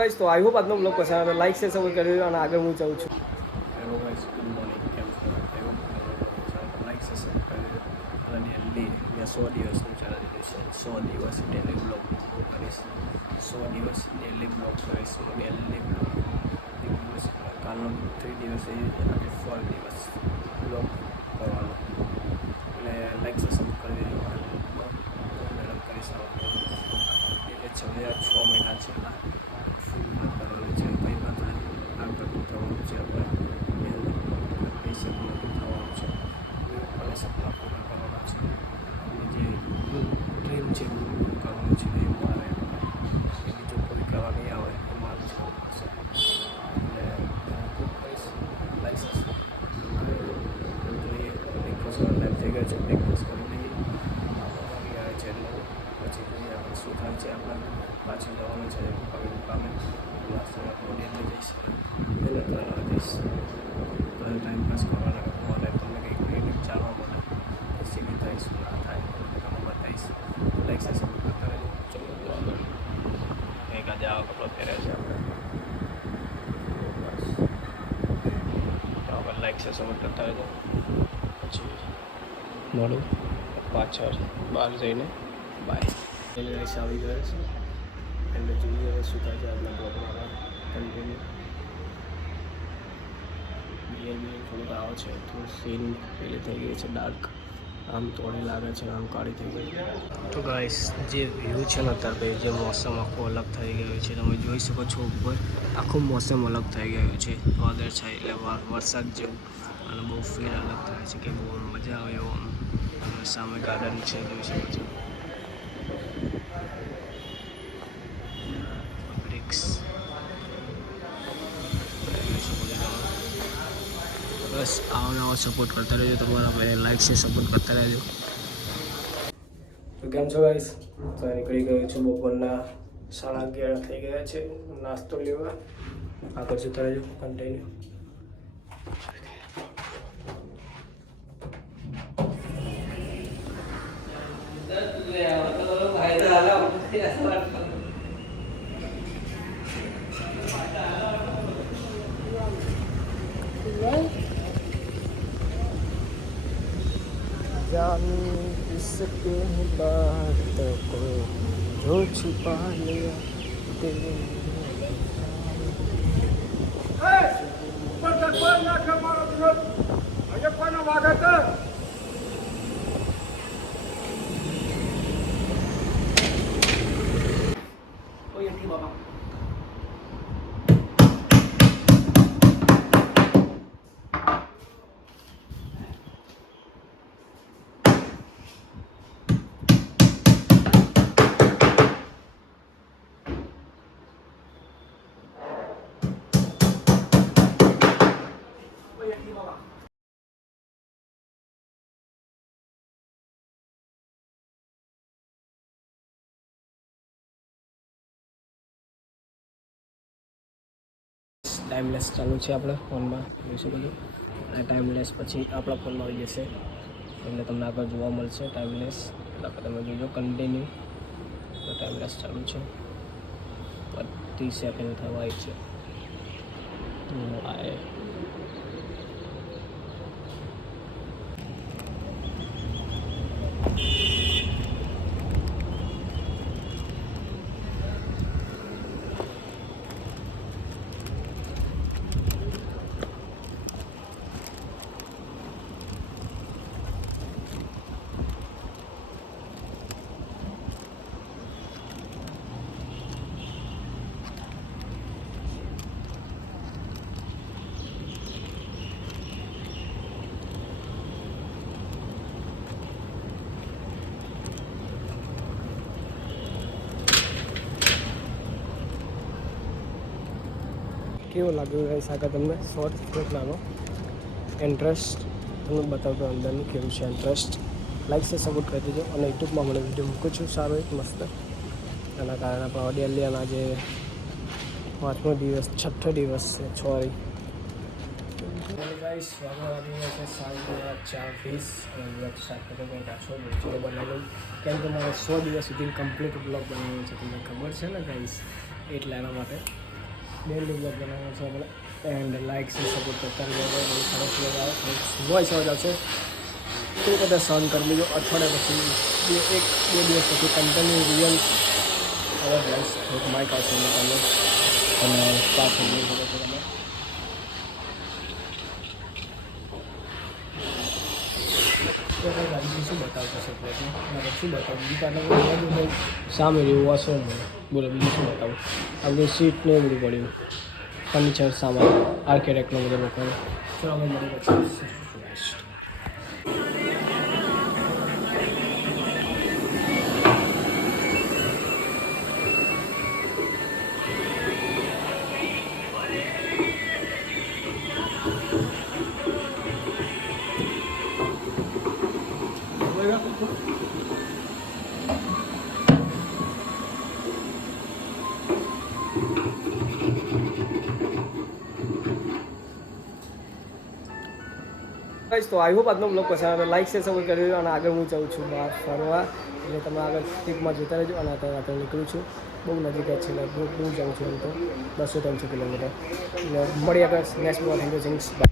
તો I hope આજનો blog પસંદ આવે લાઈક શેર સબસ્ક્રાઇબ કરી અને આગળ હું ચાહું છું હેલો ગાઈસ ગુડ મોર્નિંગ કેમ છો I hope like share subscribe અને ડેલી મેં 100 દિવસનું ચેલેન્જ છે 100 દિવસ ડેલી બ્લોગ કરીશ 100 દિવસ ડેલી બ્લોગ કરીશ ડેલી બ્લોગ દિવસ કાલનો 3 દિવસ આજે 4 દિવસ બ્લોગ કરવાનો એટલે લાઈક શેર સબસ્ક્રાઇબ કરી દેજો અને મેડમ કરીશ એટલે 6 મહિના છેલ્લા ફૂલ કરેલું છે કંઈ વાંધો નહીં આગળ થવાનું છે આપણે પૈસા થવાનું છે અને સપના પૂરા કરવાના છે અને જે ડ્રીમ છે કરવાનું છે એ મારે એ બીજું કોઈ કરવા નહીં આવે એ મારે જ કરવું પડશે એટલે ખૂબ કહીશ લાઈક જોઈએ બ્રેકફાસ્ટ લાઈફ થઈ ગયા છે બ્રેકફાસ્ટ કરી લઈએ આવે છે એટલે પછી જોઈએ આપણે શું થાય છે આપણે પાછું જવાનું છે કામે નાસ્તામાં થોડી અંદર જઈશ પહેલાં તો જઈશ બધા ટાઈમ પાસ કરવાના અને તમને કંઈક કંઈક જાણવા મળે શીખી થાય શું ના થાય તમને બતાવીશ લાઈક છે સબ કરતા રહેજો ચલો તો આગળ કંઈક આજે આવા કપડો પહેર્યા છે આપણે બસ તો આગળ લાઈક છે સપોર્ટ કરતા રહેજો પછી મળું પાછળ બહાર જઈને બાય એટલે આવી ગયા છે એટલે જોઈએ હવે શું થાય છે આપણા બ્લોગમાં કન્ટિન્યુ બી થોડુંક આવે છે થોડું સીન પેલી થઈ ગઈ છે ડાર્ક આમ તોડી લાગે છે આમ કાળી થઈ ગઈ તો ગાઈસ જે વ્યૂ છે ને અત્યારે જે મોસમ આખું અલગ થઈ ગયું છે તમે જોઈ શકો છો ઉપર આખું મોસમ અલગ થઈ ગયું છે વાદળ છે એટલે વરસાદ જેવું અને બહુ ફીલ અલગ થાય છે કે બહુ મજા આવે એવો અને સામે ગાર્ડન છે જોઈ શકો છો બસ આવો નવો સપોર્ટ કરતા રહેજો તમારા ભાઈ લાઈક છે સપોર્ટ કરતા રહેજો તો કેમ છો ગાઈસ તો નીકળી ગયો છું બપોરના 11:30 થઈ ગયા છે નાસ્તો લેવા આગળ જતા રહેજો કન્ટિન્યુ जानी किसके बात को जो छुपा लिया तेरे ટાઈમલેસ ચાલુ છે આપણા ફોનમાં જોઈ શકો છો અને ટાઈમલેસ પછી આપણા ફોનમાં આવી જશે એટલે તમને આગળ જોવા મળશે ટાઈમલેસ એટલે તમે જોજો કન્ટિન્યુ તો ટાઈમલેસ ચાલુ છે 30 સેકન્ડ થવા આવી છે કેવો લાગ્યો ગાઈસ આગળ તમને શોર્ટ કેટલાનો ઇન્ટરેસ્ટ તમને બતાવતો અંદરનું કેવું છે ઇન્ટરેસ્ટ લાઈક છે સપોર્ટ કરી દેજો અને યુટ્યુબમાં મને વિડીયો મૂકું છું સારો એક મસ્ત એના કારણે આપણે ઓડિયલિયાના જે 5મો દિવસ 6ઠ્ઠો દિવસ છે સોરી ગાઈસ વાગવા વાગી છે સાંજના 4:20 અને બ્લોગ સ્ટાર્ટ કરતો કંઈક આછો વિડીયો બનાવેલો કેમ કે મારે 100 દિવસ સુધી કમ્પ્લીટ બ્લોગ બનાવવાનો છે તમને ખબર છે ને ગાઈસ એટલે એના માટે ડેલી બ્લોગ બનાવવાનો છે આપણે એન્ડ લાઇક છે સપોર્ટ કરતા રહેજો. બહુ સરસ બ્લોગ આવે વોઇસ અવાજ આવશે તો બધા સહન કરી લીધો. અઠવાડિયા પછી એક બે દિવસ પછી કન્ટિન્યુ રિયલ અવાજ લાઈશ થોડુંક માઇક આવશે એમાં તમે અને સ્ટાર્ટ થઈ ગયું શકો છો તમે. તો કંઈ ગાડી શું બતાવતો છે એટલે શું બતાવું બીજું સામે રહ્યું વોશરૂમ બોલો બીજું શું બતાવું. આપણે સીટ ને એવું બધું પડ્યું ફર્નિચર સામાન આર્કિટેક્ટનો બધો લોકોનો. ચલો અમે મળી પછી તો આઈ હોપ આજનો બ્લોગ પસંદ આવે લાઈક શેર સપોર્ટ કરી અને આગળ હું જાઉં છું બહાર ફરવા એટલે તમે આગળ ટ્રીપમાં જોતા રહેજો. અને અત્યારે હું નીકળું છું બહુ નજીક જ છે દૂર જાઉં છું એમ તો 200-300 કિલોમીટર. એટલે મળી આગળ નેક્સ્ટ બ્લોગ. Thank you.